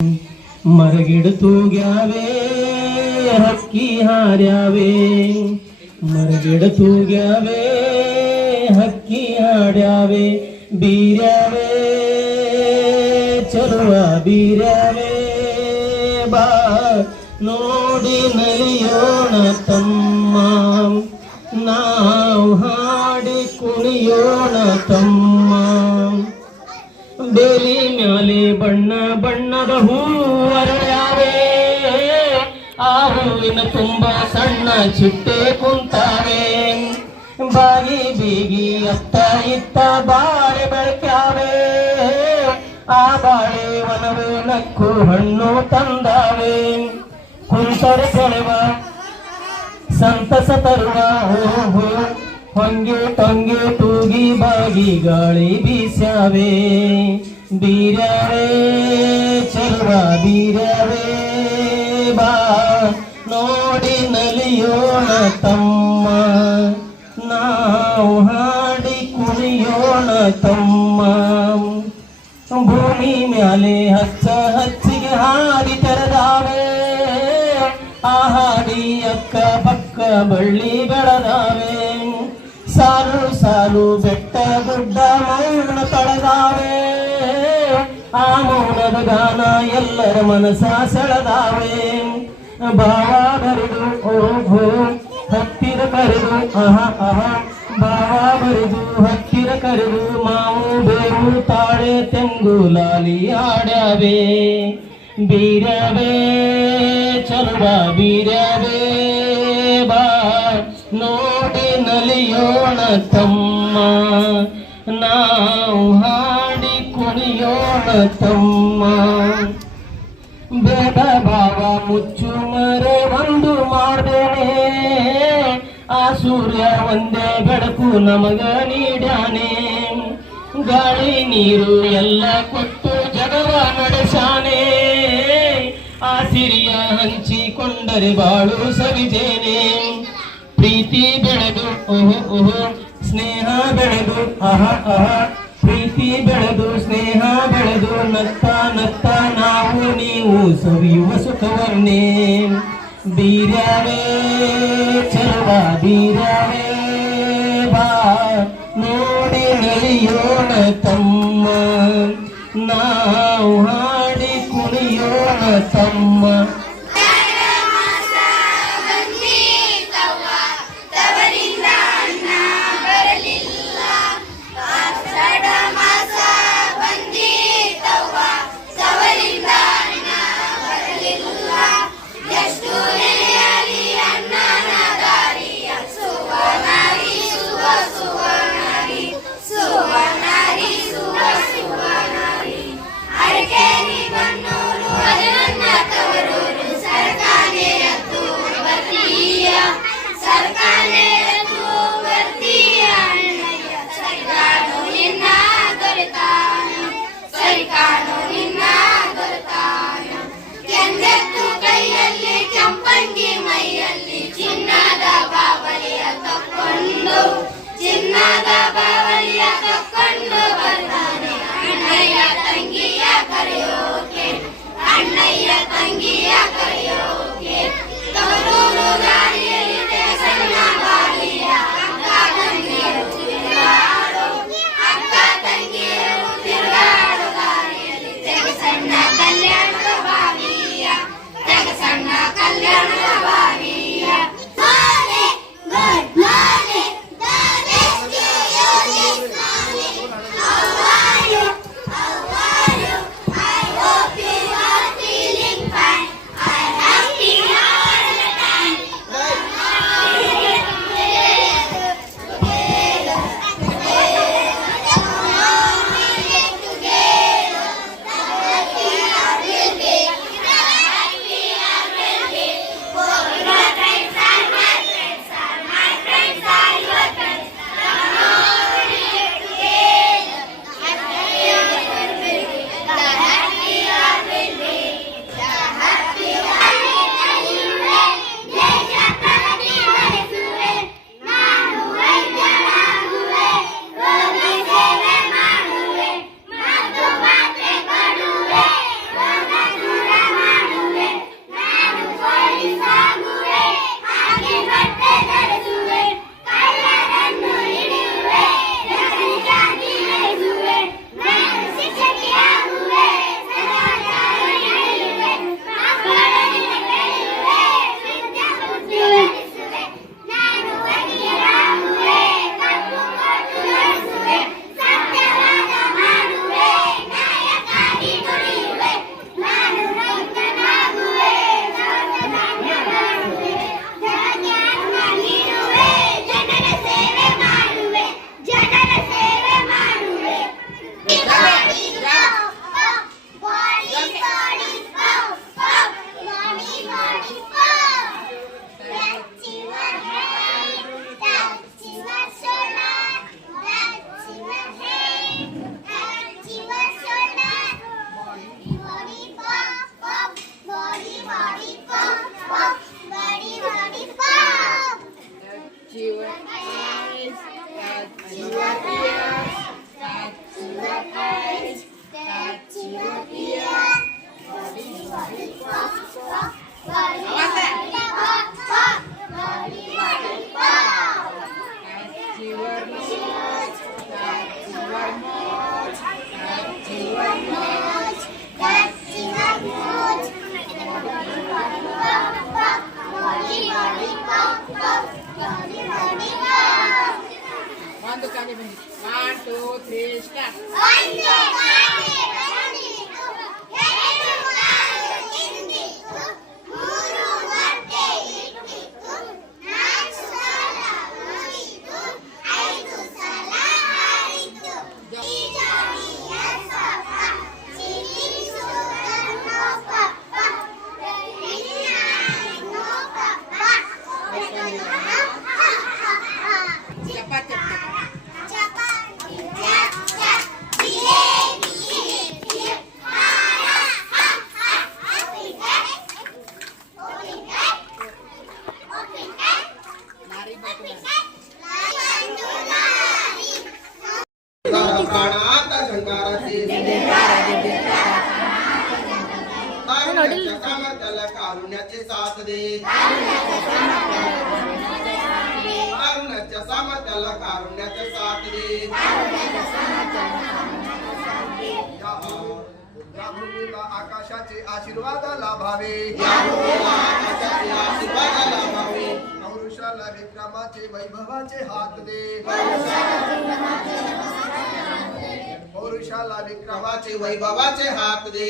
ಮರಗಿಡ ತೂಗ್ಯಾವೆ ಹಕ್ಕಿ ಹಾಡ್ಯಾವೆ, ಮರಗಿಡ ತೂಗ್ಯಾವೆ ಹಕ್ಕಿ ಹಾಡ್ಯಾವೆ, ಬೀರ್ಯಾವೆ ಚಲುವ ಬೀರ್ಯಾವೆ ಬಾ ನೋಡಿ ನಲಿಯೋಣ ತಮ್ಮ, ನಾವು ಹಾಡಿ ಕುಣಿಯೋಣ ತಮ್ಮ. ಬೇಲಿ ಮ್ಯಾಲೆ ಬಣ್ಣ ಬಣ್ಣದ ಹೂವು ಅರಳ್ಯಾವೆ, ಆ ಹೂವಿನ ತುಂಬ ಸಣ್ಣ ಚಿಟ್ಟೆ ಕುಂತಾವೆ. ಬಾಗಿ ಬೀಗಿ ಅತ್ತ ಇತ್ತ ಬಾಳೆ ಬೆಳಕ್ಯಾವೆ, ಆ ಬಾಳೆ ವನವು ನಕ್ಕು ಹಣ್ಣು ತಂದಾವೆ. ಕುಂತರ ಸೆಳೆವ ಸಂತಸ ತರುವ ಹೋ ಹೊಂಗೆ ಟೊಂಗೆ ತೂಗಿ ಬಾಗಿ ಗಾಳಿ ಬೀಸ್ಯಾವೆ, ಬೀರ್ಯಾವೆ ಚಲುವ ಬೀರ್ಯಾವೆ ಬಾ ನೋಡಿ ನಲಿಯೋಣ ತಮ್ಮ, ನಾವು ಹಾಡಿ ಕುಣಿಯೋಣ ತಮ್ಮ. ಭೂಮಿ ಮ್ಯಾಲೆ ಹಚ್ಚ ಹಚ್ಚಿಗೆ ಹಾಡಿ ತೆರೆದಾವೆ, ಆ ಹಾಡಿ ಅಕ್ಕ ಪಕ್ಕ ಬಳ್ಳಿ ಬೆಳೆದಾವೆ. ಸಾಲು ಸಾಲು ಬೆಟ್ಟ ಗುಡ್ಡ ಮೌನ ತಳೆದಾವೆ, ಆ ಮೌನದ ಗಾನ ಎಲ್ಲರ ಮನಸ ಸೆಳೆದಾವೆ. ಭಾವ ಬರೆದು ಓಹೋ ಹತ್ತಿರ ಕರೆದು ಆಹಾ ಆಹಾ, ಭಾವ ಬರೆದು ಹತ್ತಿರ ಕರೆದು ಮಾವು ಬೇವು ತಾಳೆ ತೆಂಗು ಲಾಲಿ ಆಡ್ಯಾವೆ, ಬೀರ್ಯಾವೆ ಚಲುವ ಬೀರ್ಯಾವೆ ಬಾ ನೋಡಿ ನಲಿಯೋಣ ತಮ್ಮ, ನಾವು ಹಾಡಿ ಕುಣಿಯೋಣ ತಮ್ಮ. ಭೇದ ಭಾವ ಮುಚ್ಚು ಮರೆ ಒಂದು ಮಾಡ್ದೇನೆ, ಆ ಸೂರ್ಯ ಒಂದೇ ಬೆಳಕು ನಮಗ ನೀಡ್ಯಾನೆ. ಗಾಳಿ ನೀರು ಎಲ್ಲ ಕೊಟ್ಟು ಜಗವ ನಡೆಸಾನೆ, ಆ ಸಿರಿಯ ಹಂಚಿಕೊಂಡರೆ ಬಾಳು ಸವಿಜೇನೆ. ಪ್ರೀತಿ ಬೆಳೆದು ಓಹೋ ಓಹೋ ಸ್ನೇಹ ಬೆಳೆದು ಆಹಾ ಆಹಾ, ಪ್ರೀತಿ ಬೆಳೆದು ಸ್ನೇಹ ಬೆಳೆದು ನತ್ತ ನತ್ತ ನಾವು ನೀವು ಸವಿಯುವ ಸುಖವನ್ನೇ. ಬೀರ್ಯಾವೆ ಚಲುವ ಬೀರ್ಯಾವೆ ಬಾ ನೋಡಿ ನಲಿಯೋಣ ತಮ್ಮ, ನಾವು ಹಾಡಿ ಕುಣಿಯೋಣ ತಮ್ಮ. ಅರಕೇರಿ ಬನ್ನೂರು ಅದು ನನ್ನ ತವರೂರು. कारुण्याच्या सामर्थ्याला कारुण्याची साथ दे कारुण्याच्या सामर्थ्याला कारुण्याची साथ दे या भूमीला आकाशाचे आशीर्वाद लाभावे पौरुषाला विक्रमाचे वैभवाचे हात दे पौरुषाला विक्रमाचे वैभवाचे हात दे